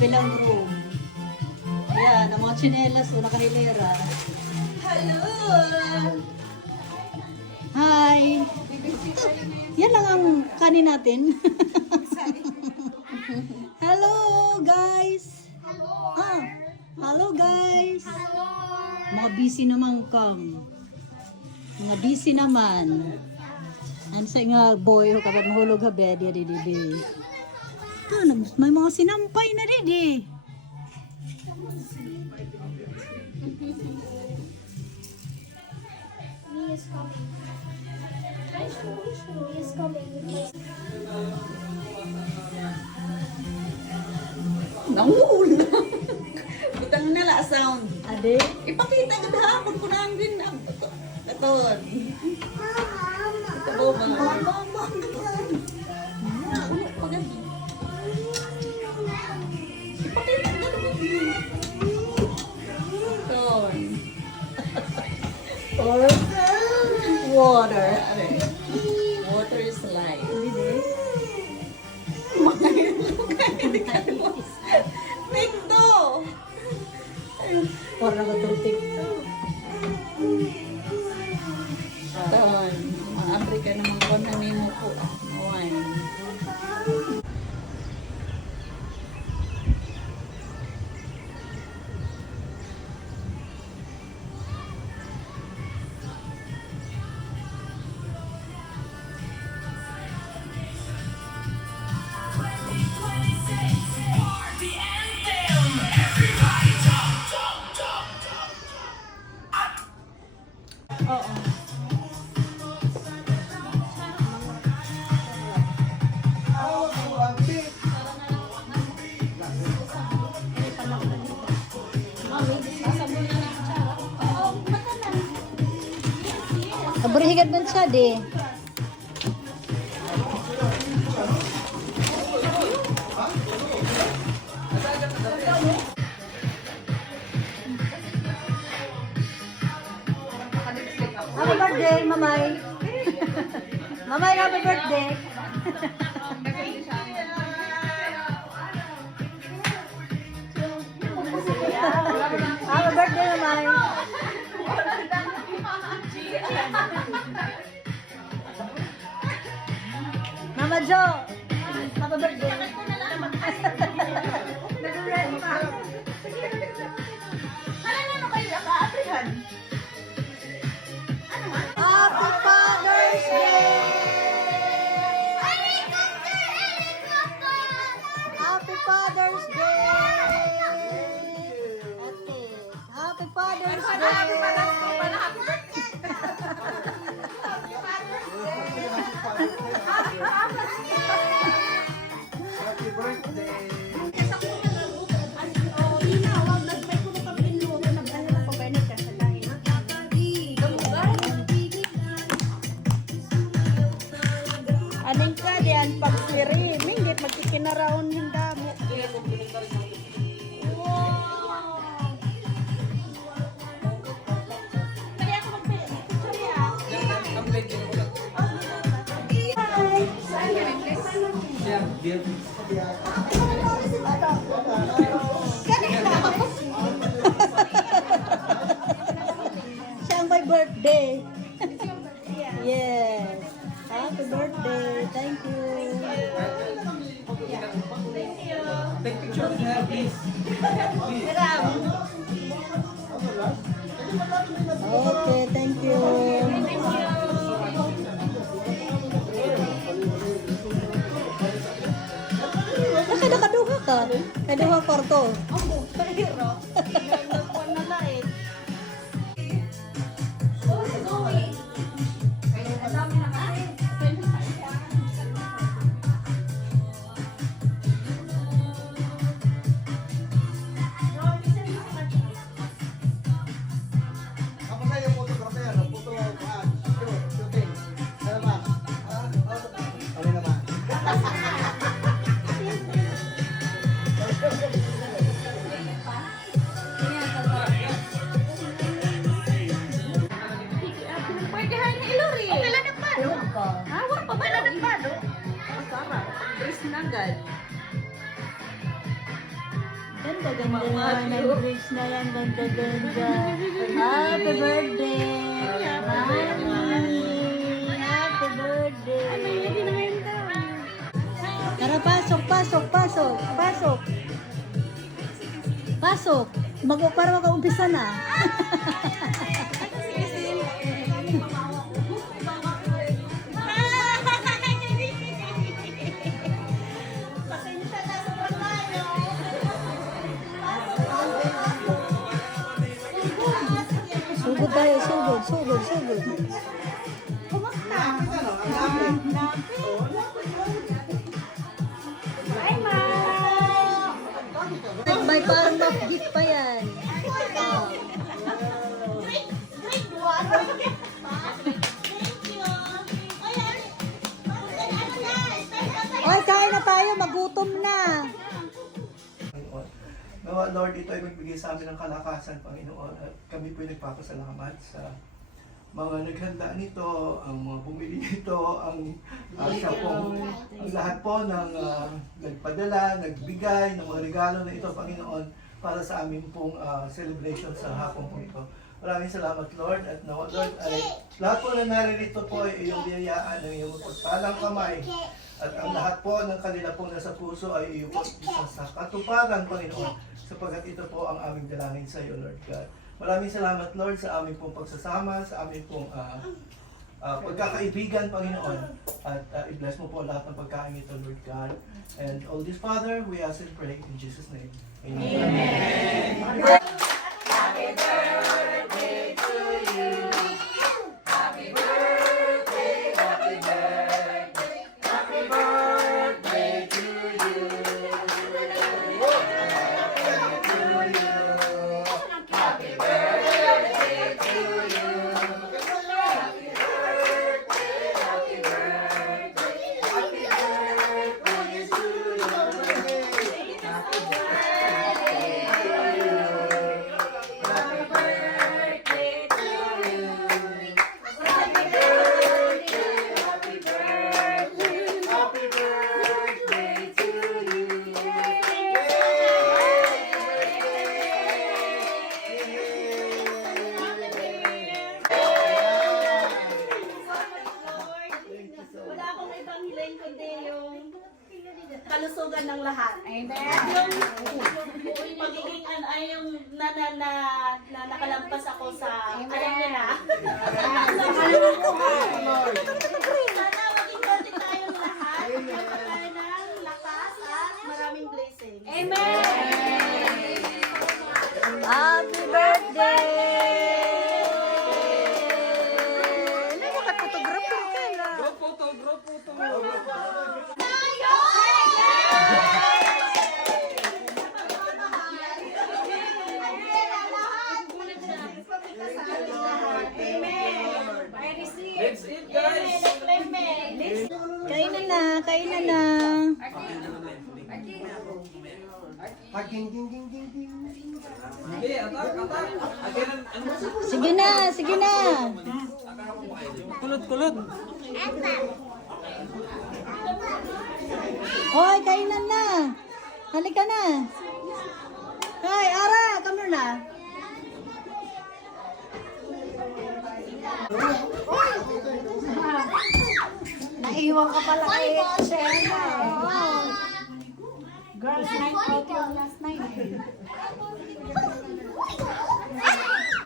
kabilang room. Ayan, ang mga tsinelas o nakahilera. Hello! Hi! Yan lang ang kanin natin. Hello guys! Hello guys! Mga busy naman kang. Mga busy naman. Ano sa nga boy, kapat mahulog ha bed, ya didibi. May mga sinampay na didi. Me is coming. Me is coming. Nangula! Butang nala sound. Ade? Ipakita ka hapon ko na ang din. Katon. Ito ba ba? Mama. Pagabi. Ipakita ka naman. Katon. Or water. Water is life. Hindi. Pinto! Or nakatultik to. Katon. Maabri ka naman ko na may mo po. One. Oo. Kabrihigan man siya di. Happy birthday, Mamay. Mamay, happy birthday. Happy birthday, Mamay. Mama Jo, happy birthday. Nag-red pa. Happy Father's Day! Happy Father's Day! Happy Father's Day! Happy birthday! Aning ka diyan pag siri, minggit magkikinaraon yung damo. Siya ang may birthday. Yes. Happy birthday. Thank you. Take picture with her, please. Okay, thank you. Nakaduha ka. Kaduha kwarto. Apa saya fotografer? Foto shooting. Sana ba? Ano naman? Pwede ni Ilori. Okay lang nagpalo. Pa. Wala pa ba na nagpalo? Sarap. Chris Nagad. Ganda naman ang bridge na yan. Ganda. Happy birthday! Mami! Happy birthday! Tara, pasok. Pasok! Para mag-umpisa na. Sugod tayo, sugod. Kumusta? Bye, Ma! May parang gift pa yan. Oy, kain na tayo, magutom na. Panginoon. Nawa, Lord, ito ay magbigay sa amin ng kalakasan, Panginoon. At kami po ay nagpapasalamat sa mga naghanda nito, ang mga bumili nito, ang siya pong, ang lahat po ng nagpadala, nagbigay ng mga regalo na ito, Panginoon, para sa amin pong celebration sa hapon po ito. Maraming salamat, Lord, at nawa, Lord, ay lahat po na naririto po ay iyong biyayaan ng iyong pagpalang kamay. At ang lahat po ng kanila pong nasa puso ay iyong isa sa katuparan, Panginoon, sapagkat ito po ang aming dalangin sa iyo, Lord God. Maraming salamat, Lord, sa aming pong pagsasama, sa aming pong pagkakaibigan, Panginoon. At i-bless mo po lahat ng pagkain ito, Lord God. And all this, Father, we ask and pray in Jesus' name. Amen. Wala akong ibang hiling kundi yung kalusugan ng lahat. Amen. Yung pagiging ay yung nakalampas ako sa alam niyo na. Sana maging konti tayong lahat. Magkaroon ng lakas at maraming blessings. Amen! Happy birthday! Nagkakapotographer ka na. Let's eat, guys! Kainan na. Sige na. Kulot. Hoy, kainan na. Halika na. Hoy, Ara, come na. Naiwan ka pala kay Sherna. Girls night out yung last night.